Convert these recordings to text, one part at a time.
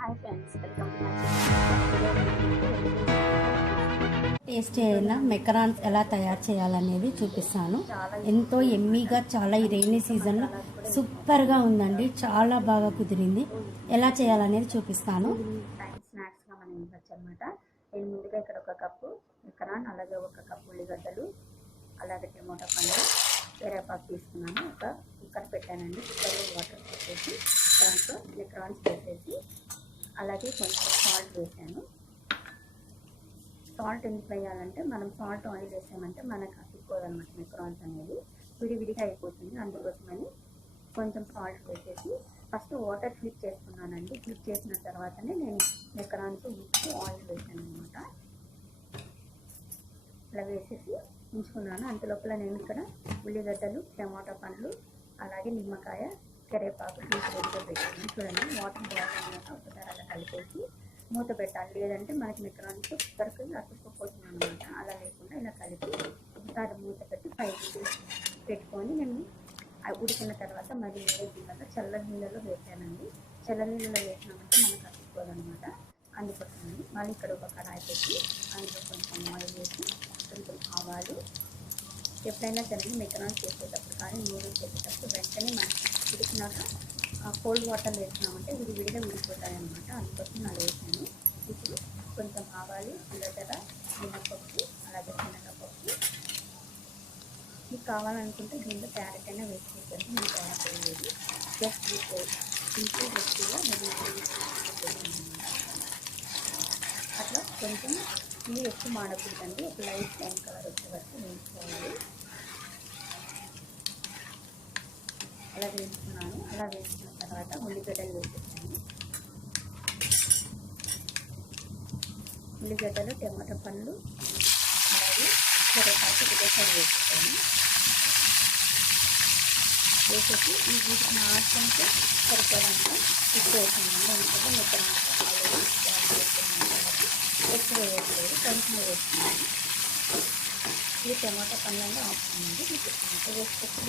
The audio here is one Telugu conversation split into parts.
Hi friends, welcome to my channel. Tasty అయిన మెకరాన్స్ ఎలా తయారు చేయాలనేది చూపిస్తాను. ఎంతో ఎమ్మీగా, చాలా ఈ రైనీ సీజన్లో సూపర్గా ఉందండి. చాలా బాగా కుదిరింది. ఎలా చేయాలనేది చూపిస్తాను. స్నాక్స్గా మనం ఇవ్వచ్చు అనమాట. నేను ముందుగా ఇక్కడ ఒక కప్పు మెకరాన్, అలాగే ఒక కప్పు ఉల్లిగడ్డలు, అలాగే టమోటా పండు, కరివేపాకు తీసుకున్నాను. ఒక కుక్కర్ పెట్టానండి. కుక్కర్లో వాటర్ పెట్టేసి దాంట్లో మెకరాన్స్ వేసేసి అలాగే కొంచెం సాల్ట్ వేసాను. సాల్ట్ ఎందుకు వేయాలంటే మనం సాల్ట్ ఆయిల్ వేసామంటే మనకు అతుక్కోదన్నమాట మెకరాన్స్ అనేది, విడివిడిగా అయిపోతుంది. అందుకోసమని కొంచెం సాల్ట్ వేసేసి ఫస్ట్ వాటర్ హీట్ చేసుకున్నానండి. హీట్ చేసిన తర్వాతనే నేను మెకరాన్స్ ఉప్పు ఆయిల్ వేసాను అనమాట. అలా వేసేసి ఉంచుకున్నాను. అంతలోపల నేను ఇక్కడ ఉల్లిగడ్డలు, టమాటా పండ్లు, అలాగే నిమ్మకాయ, కరివేపాకు తీసి రెడీగా పెట్టాను. చూడండి, వాటర్ బాయిల్ అయినాక ఒకసారి అలా కలిపేసి మూత పెట్టాలి. లేదంటే మనకి మెకరాన్స్ కుక్కర్కి అతుక్కుపోతుంది అనమాట. అలా లేకుండా ఇలా కలిపి ఒకసారి మూత పెట్టి 5 minutes పెట్టుకొని నేను ఉడికిన తర్వాత మళ్ళీ వేరే గిన్నెలో చల్ల నీళ్ళలో వేసానండి. చల్ల నీళ్ళలో వేసినామంటే మనకు అతుక్కోదనమాట. అందుకోసమని మళ్ళీ ఇక్కడ ఒక కడాయి పెట్టి అందులో కొంచెం ఆయిల్ వేసి కొంచెం ఆవాలు, ఎప్పుడైనా సరే మెకరాన్స్ చేసేటప్పుడు కానీ నూడిల్స్ చేసేటప్పుడు వెంటనే మనం ఉడికినాక కోల్డ్ వాటర్ వేసినామంటే విడివిడిగా విడిపోతాయి అన్నమాట. అందుకోసం అలా వేసాను. ఇప్పుడు కొంచెం ఆవాలు, జీలకర్ర, మినపప్పు, అలాగే శనగపప్పు. మీకు కావాలనుకుంటే దీంట్లో క్యారెట్ అయినా వేసుకోవచ్చు. నేను క్యారెట్ వేయలేదు, జస్ట్ సింపుల్ రెసిపీగా అట్లా కొంచెం ఇవి ఎక్కువ మాడకూడదండి. ఒక లైట్ బ్రౌన్ కలర్ వచ్చే వరకు వేయించుకోవాలి. అలా వేసుకున్నాను. అలా వేసుకున్న తర్వాత ఉల్లిగడ్డలు వేసేసాను. ఉల్లిగడ్డలు, టమాటా పండ్లు, అలాగే కరివేపాకు ఒకటేసారి వేసేసాను. వేసేసి ఈ వీటికి మాత్రంతో సరిపోదంతా ఉప్పు వేసాను. ఎందుకంటే మెకరాన్స్ ఎక్కువ వేయట్లేదు, కొంచెం వేసుకున్నాను. ఇది టమాటా పండ్లు ఆప్షన్ అండి. మీకు టమాటా వేసుకొచ్చి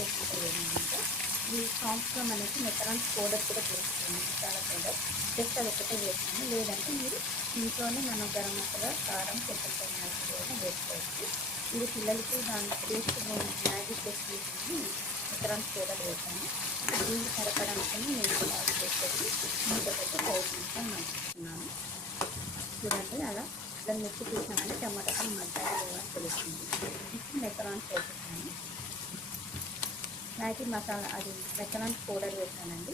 ఈ సాంగ్స్లో మనకి మెకరాన్స్ పౌడర్ కూడా దొరుకుతుంది, మసాలా పౌడర్. జస్ట్ అది ఒకటే వేసాను. లేదంటే మీరు ఇంట్లోనే మనం గరం మసాలా, కారం, కొబ్బరి కూడా వేసుకోవచ్చు. ఇది పిల్లలకి దాని టేస్ట్ మ్యాగీ టేస్ట్ వేసి మెకరాన్స్ పౌడర్ వేసాను. దీనికి సరిపడానికి నేను ఆయిల్ వేసేసి మూత పెట్టి 5 నిమిషాలు మగ్గిస్తున్నాను. చూడండి, అలా మిక్సీ తీసామంటే టమాటాలు మగ్గాయో అని తెలుస్తుంది. ఇప్పుడు మెకరాన్స్ వేసేసాను. మ్యాగీ మసాలా, అది మెకరాన్స్ పౌడర్ వేసానండి.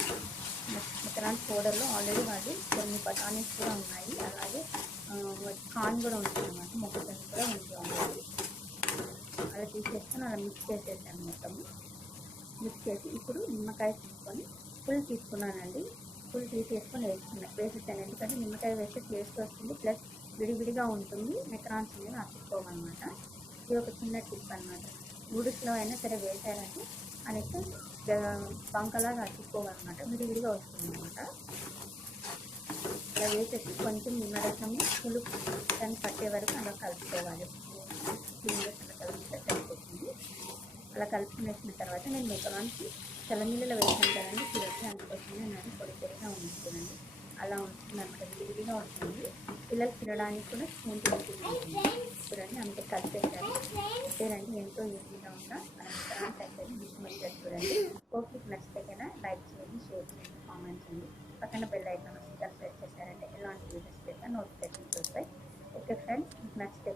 మెకరాన్స్ పౌడర్లో ఆల్రెడీ వాళ్ళు కొన్ని బఠానీస్ కూడా ఉన్నాయి, అలాగే కార్న్ కూడా ఉంటుంది అన్నమాట, మొక్కజొన్న కూడా ఉంది. అలా తీసేసుకొని అలా మిక్స్ చేసేసాను. మొత్తము మిక్స్ చేసి ఇప్పుడు నిమ్మకాయ తీసుకొని ఫుల్ తీసుకున్నానండి. ఫుల్ తీసేసుకొని వేసేసాను. ఎందుకంటే నిమ్మకాయ వేస్తే టేస్ట్ వస్తుంది, ప్లస్ విడివిడిగా ఉంటుంది. మెకరాన్స్ అనేది అతుక్కోమన్నమాట. ఇది ఒక చిన్న టిప్ అనమాట. నూడిల్స్లో అయినా సరే వేసారంటే అనేసి బంకలాగా అతుక్కోవాలన్నమాట, విడివిడిగా వస్తుంది అనమాట. అలా వేసేసి కొంచెం నిమ్మరసము పులుపు దాన్ని పట్టే వరకు అలా కలుపుకోవాలి. కలిపేసింది. అలా కలుపుకునేసిన తర్వాత నేను మెకరాన్స్ చల్లనీళ్ళలో వేసాను కదండి, చూడండి. అందుకోసమే నేను పొడి పొడిగా ఉంచుకోనండి. అలా ఉంచుకున్నమాట, విడివిడిగా ఉంటుంది. పిల్లలు తినడానికి కూడా స్పూన్ తీసుకుంటుంది. చూడండి, అంతే కలిపేసాను. అంతేనండి, ఎంతో ఈజీగా ఉన్న మెకరాన్స్ అయితే డిష్ మెథడ్ చూడండి. ఓకే, నచ్చితే కదా లైక్ చేయండి, షేర్ చేయండి, కామెంట్ చేయండి. పక్కన బెల్ ఐకాన్ వస్తుంది, దాన్ని ప్రెస్ చేశారంటే ఎలాంటి వీడియోస్ పెట్టినా నోటిఫికేషన్స్ వస్తాయి. ఓకే ఫ్రెండ్స్, మీకు నచ్చితే